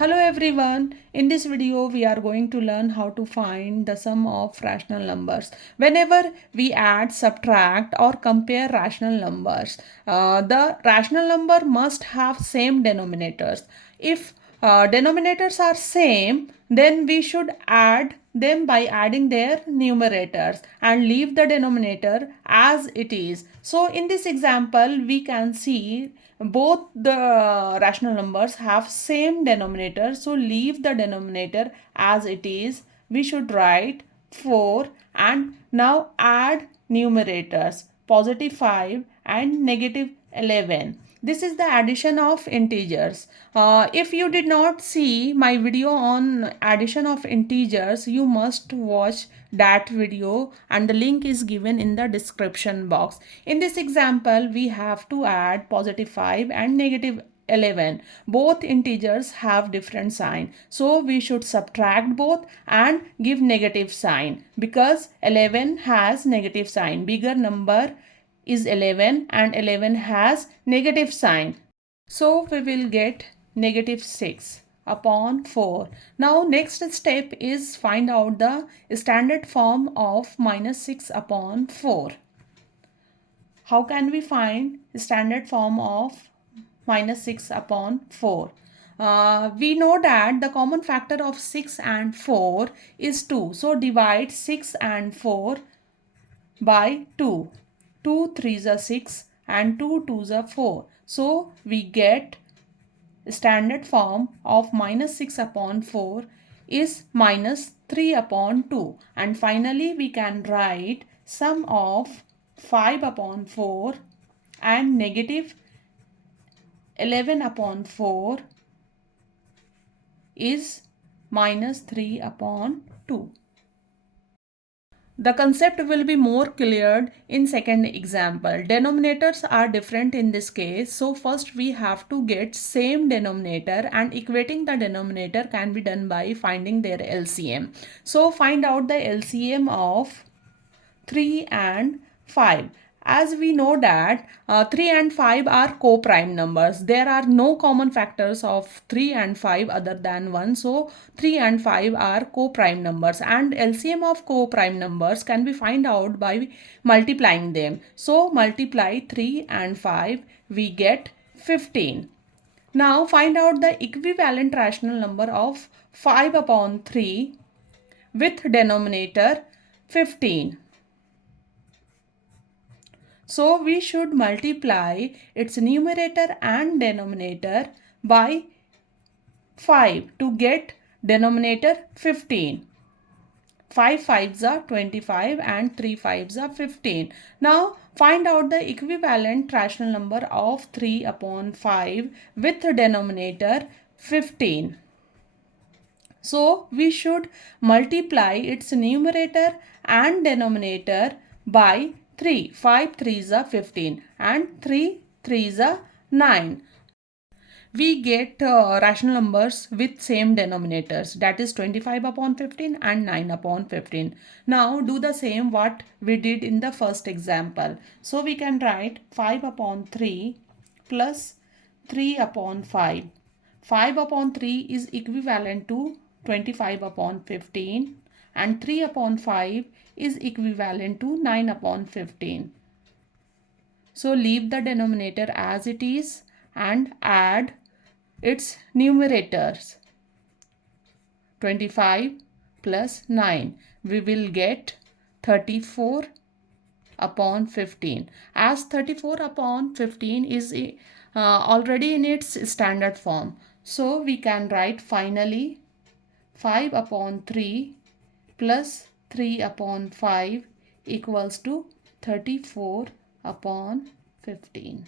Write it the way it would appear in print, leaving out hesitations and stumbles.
Hello everyone, in this video we are going to learn how to find the sum of rational numbers. Whenever we add, subtract or compare rational numbers, the rational number must have same denominators. If denominators are same, then we should add them by adding their numerators and leave the denominator as it is. So in this example we can see both the rational numbers have same denominator, so leave the denominator as it is. We should write 4 and now add numerators positive 5 and negative 11. This is the addition of integers. If you did not see my video on addition of integers, you must watch that video and the link is given in the description box. In this example, we have to add positive 5 and negative 11. Both integers have different sign, so we should subtract both and give negative sign because 11 has negative sign. Bigger number is 11 and 11 has negative sign. So we will get negative 6 upon 4. Now next step is find out the standard form of minus 6 upon 4. How can we find standard form of minus 6 upon 4? We know that the common factor of 6 and 4 is 2. So divide 6 and 4 by 2. 2 3s are 6 and 2 2s are 4. So we get standard form of minus 6 upon 4 is minus 3 upon 2. And finally we can write sum of 5 upon 4 and negative 11 upon 4 is minus 3 upon 2. The concept will be more cleared in second example. Denominators are different in this case. So first we have to get same denominator and equating the denominator can be done by finding their LCM. So find out the LCM of 3 and 5. As we know that 3 and 5 are co-prime numbers. There are no common factors of 3 and 5 other than 1. So 3 and 5 are co-prime numbers and LCM of co-prime numbers can be find out by multiplying them. So multiply 3 and 5, we get 15. Now find out the equivalent rational number of 5 upon 3 with denominator 15. So we should multiply its numerator and denominator by 5 to get denominator 15. 5 5s are 25 and 3 5s are 15. Now find out the equivalent rational number of 3 upon 5 with denominator 15. So we should multiply its numerator and denominator by 3. 5 3s are 15 and 3 3s are 9. We get rational numbers with same denominators, that is 25 upon 15 and 9 upon 15. Now do the same what we did in the first example. So we can write 5 upon 3 plus 3 upon 5. 5 upon 3 is equivalent to 25 upon 15 and 3 upon 5 is equivalent to 9 upon 15. So leave the denominator as it is and add its numerators. 25 plus 9. We will get 34 upon 15. As 34 upon 15 is already in its standard form. So we can write finally 5 upon 3 plus 3 upon 5 equals to 34 upon 15.